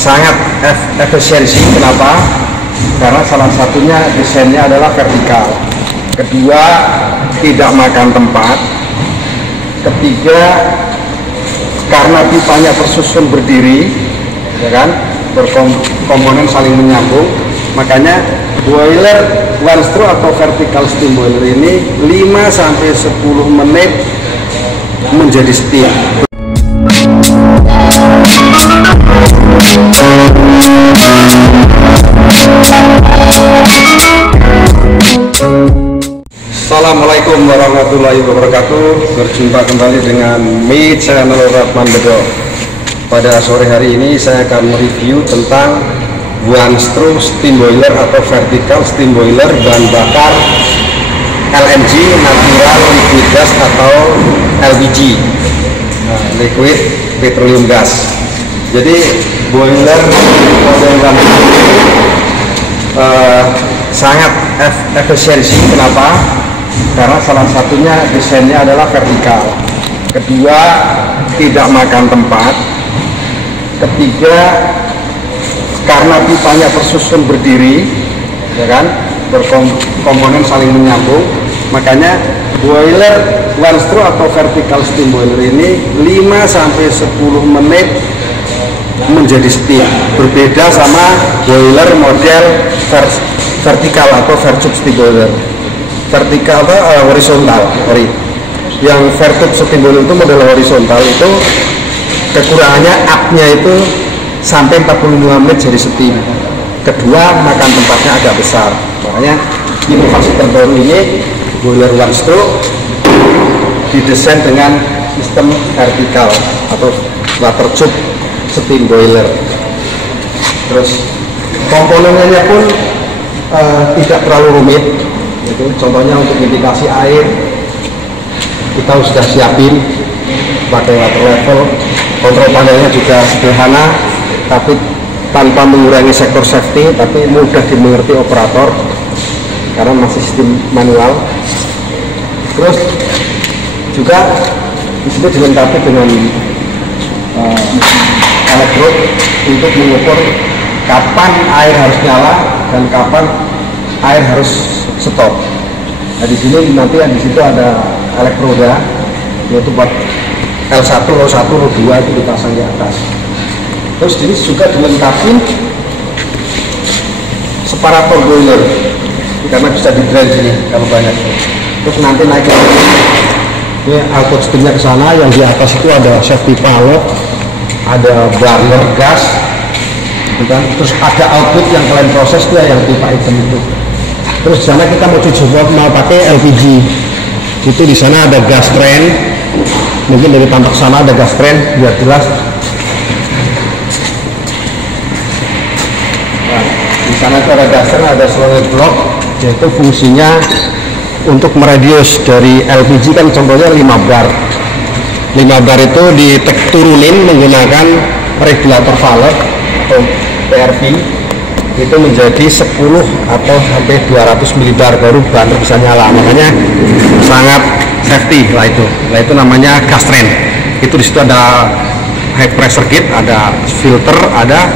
sangat efisiensi. Kenapa? Karena salah satunya desainnya adalah vertikal. Kedua, tidak makan tempat. Ketiga, karena pipanya tersusun berdiri, ya kan, berkomponen saling menyambung, makanya boiler one stroke atau vertical steam boiler ini 5-10 menit menjadi setia. Assalamualaikum warahmatullahi wabarakatuh. Berjumpa kembali dengan Mi Channel Ratman Bedo. Pada sore hari ini saya akan mereview tentang one stroke steam boiler atau vertical steam boiler bahan bakar LNG, natural liquid gas atau LPG, liquid petroleum gas. Jadi boiler model one stroke sangat efisiensi. Kenapa? Karena salah satunya desainnya adalah vertikal. Kedua, tidak makan tempat. Ketiga, karena pipanya tersusun berdiri, ya kan, berkomponen saling menyambung, makanya boiler one stroke atau vertical steam boiler ini 5-10 menit menjadi setia. Berbeda sama boiler model vertikal atau vertube steam boiler. Vertikal atau horizontal, yang vertube steam boiler itu model horizontal itu kekurangannya up-nya itu sampai 45 menit jadi steam. Kedua, makan tempatnya agak besar. Makanya inovasi terbaru ini boiler one stroke didesain dengan sistem vertikal atau water tube steam boiler. Terus komponennya pun tidak terlalu rumit. Itu contohnya untuk indikasi air kita sudah siapin pakai water level. Kontrol panelnya juga sederhana tapi tanpa mengurangi sektor safety, tapi mudah dimengerti operator karena masih sistem manual. Terus juga di sini dilengkapi dengan elektrod untuk mengukur kapan air harus nyala dan kapan air harus stop. Nah, di sini nanti di situ ada elektroda, yaitu buat L1, O1, O2 itu dipasang di atas. Terus ini juga dilengkapi separator boiler karena bisa di drain sini kalau banyak. Terus nanti naik ke sini, ini output steamnya ke sana. Yang di atas itu ada safety valve, ada burner gas, terus ada output yang kalian proses dia yang pipa hitam itu. Terus di sana kita mau pakai LPG. Itu di sana ada gas train. Mungkin dari tampak sana ada gas train biar jelas. Nah, di sana itu ada gas train, ada solenoid block, yaitu fungsinya untuk meradius dari LPG kan contohnya 5 bar. 5 bar itu diturunin menggunakan regulator valve atau PRV. Itu menjadi 10 atau sampai 200 ml baru burner bisa nyala. Makanya sangat safety lah itu. Nah, itu namanya gas train. Itu di situ ada high pressure gate, ada filter, ada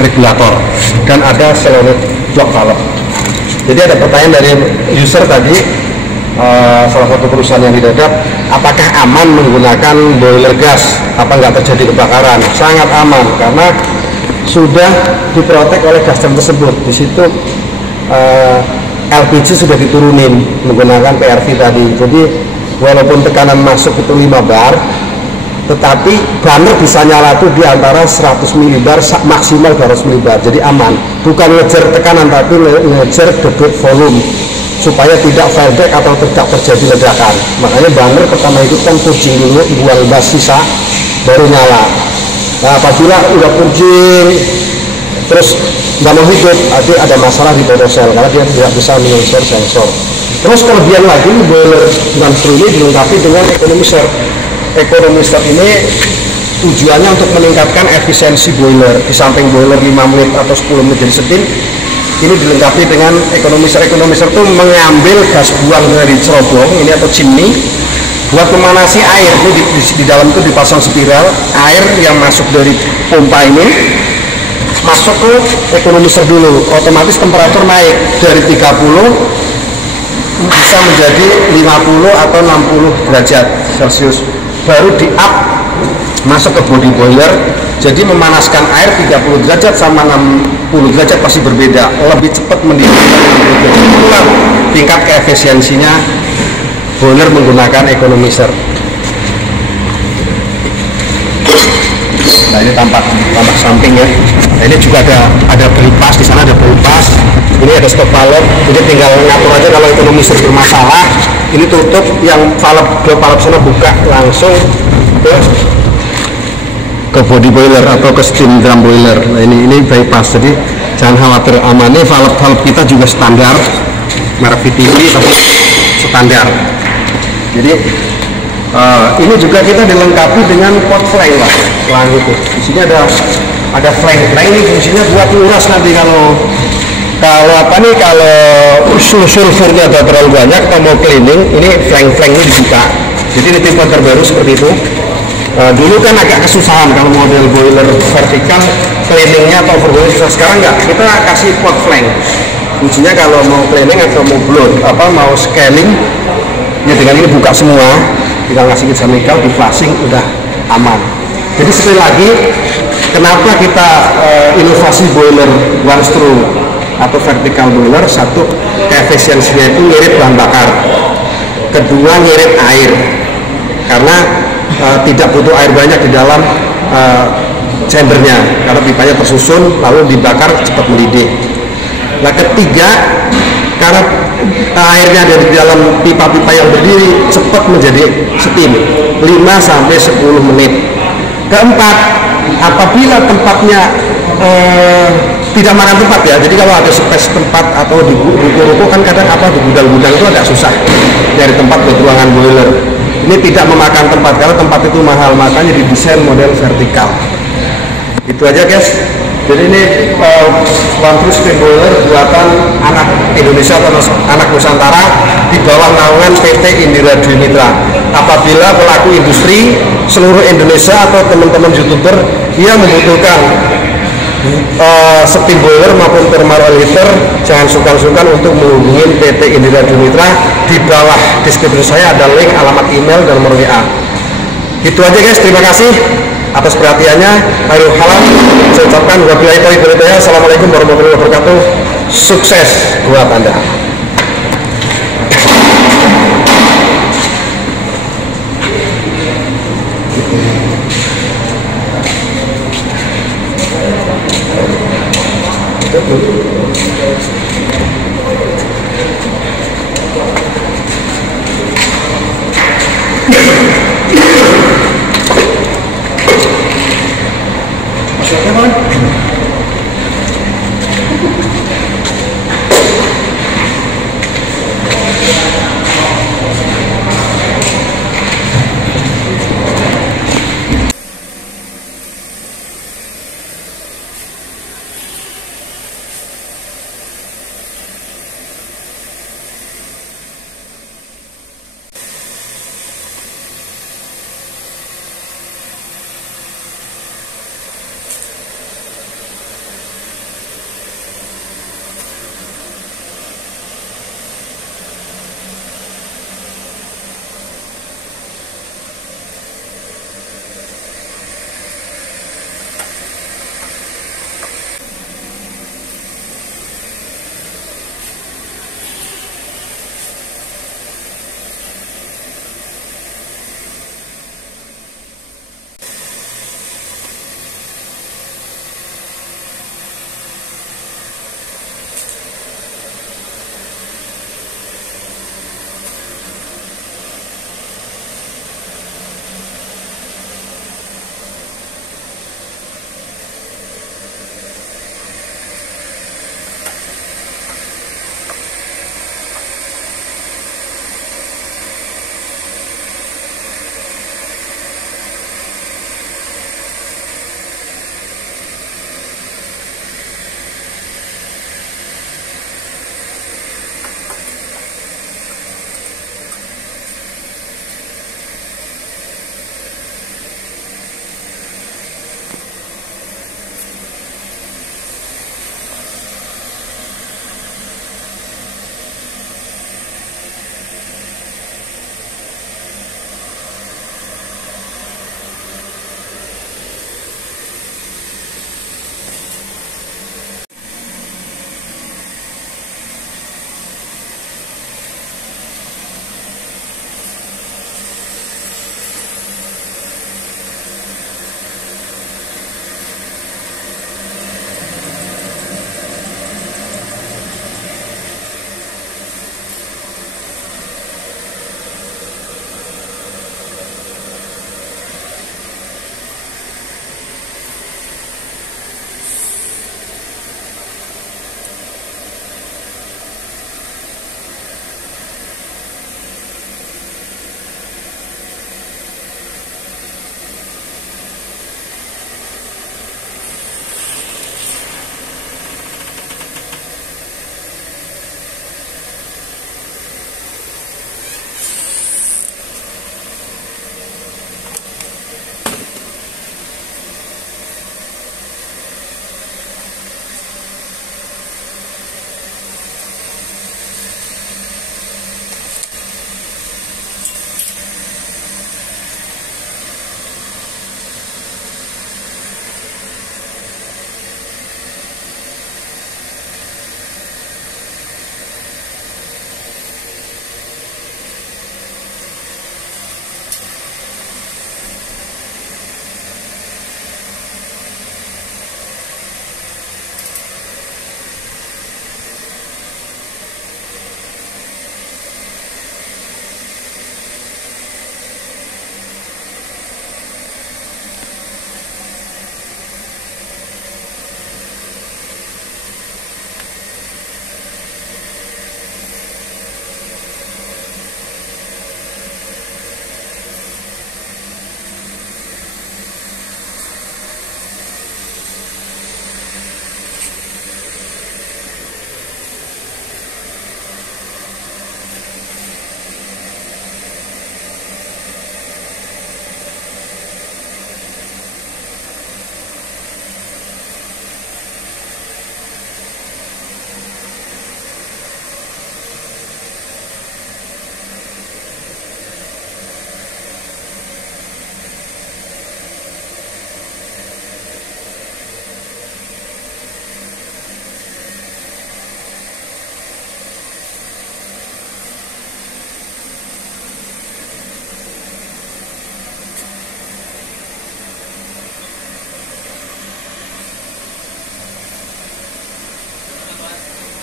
regulator, dan ada solenoid block valve. Jadi ada pertanyaan dari user tadi, salah satu perusahaan yang didadap, apakah aman menggunakan boiler gas? Apa nggak terjadi kebakaran? Sangat aman karena sudah diprotek oleh gas train tersebut. Di situ LPG sudah diturunin menggunakan PRV tadi. Jadi walaupun tekanan masuk itu 5 bar, tetapi burner bisa nyala tuh di antara 100 ml maksimal 200 ml. Jadi aman. Bukan ngejar tekanan tapi ngejar debit volume supaya tidak fireback atau tidak terjadi ledakan. Makanya burner pertama itu kan purging dulu, buang gas sisa baru nyala. Nah, apabila udah purging terus nggak mau hidup, nanti ada masalah di bodosel karena dia tidak bisa menyensor sensor. Terus kelebihan lagi boiler one stroke ini dilengkapi dengan economizer. Economizer ini tujuannya untuk meningkatkan efisiensi boiler. Di samping boiler 5 menit atau 10 menit jadi steam, ini dilengkapi dengan economizer. Economizer itu mengambil gas buang dari cerobong ini atau chimney buat memanasi air. Itu di dalam itu dipasang spiral, air yang masuk dari pompa ini masuk ke economizer dulu, otomatis temperatur naik dari 30 bisa menjadi 50 atau 60 derajat Celcius, baru di up masuk ke body boiler. Jadi memanaskan air 30 derajat sama 60 derajat pasti berbeda, lebih cepat mendidih. Itulah tingkat keefisiensinya boiler menggunakan economizer. Nah, ini tampak samping ya. Nah, ini juga ada bypass, di sana ada bypass. Ini ada stop valve. Jadi tinggal ngatur aja kalau economizer bermasalah. Ini tutup, yang valve sana buka langsung ke body boiler atau ke steam drum boiler. Nah, ini bypass. Jadi jangan khawatir, aman. Ini valve kita juga standar, merek VTV tapi standar. Jadi ini juga kita dilengkapi dengan pot flank, Pak. Flank itu. Di sini ada flank. Flank ini fungsinya buat nguras nanti kalau sulfurnya ada terlalu banyak atau mau cleaning, ini flank ini dibuka. Jadi ini tipe terbaru seperti itu. Dulu kan agak kesusahan kalau model boiler vertikal cleaningnya atau overhauling susah. Sekarang enggak, kita kasih pot flank. Fungsinya kalau mau cleaning atau mau blow mau scaling, ya dengan ini buka semua. Tinggal ngasih chemical, di flashing udah aman. Jadi sekali lagi, kenapa kita inovasi boiler one stroke atau vertical boiler? Satu, keefisiensinya itu ngirit bahan bakar. Kedua, ngirit air, karena tidak butuh air banyak di dalam chambernya, karena pipanya tersusun lalu dibakar cepat mendidih. Nah, ketiga, karena airnya dari dalam pipa-pipa yang berdiri cepat menjadi steam 5-10 menit. Keempat, apabila tempatnya tidak makan tempat ya, jadi kalau ada space tempat atau di ruko kan kadang di gudang-gudang itu agak susah dari tempat buat ruangan boiler. Ini tidak memakan tempat karena tempat itu mahal, makanya didesain model vertikal. Itu aja guys. Jadi ini one true steam boiler buatan anak Indonesia atau anak Nusantara di bawah naungan PT Indira Dwi Mitra. Apabila pelaku industri seluruh Indonesia atau teman-teman YouTuber yang membutuhkan steam boiler maupun thermal oil heater, jangan sungkan-sungkan untuk menghubungi PT Indira Dwi Mitra. Di bawah deskripsi saya ada link, alamat email dan nomor WA. Itu aja guys, terima kasih atas perhatiannya. Khairul halal saya ucapkan. Wabillahi taufiq wal hidayah. Assalamualaikum warahmatullahi wabarakatuh. Sukses buat Anda.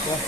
Udah.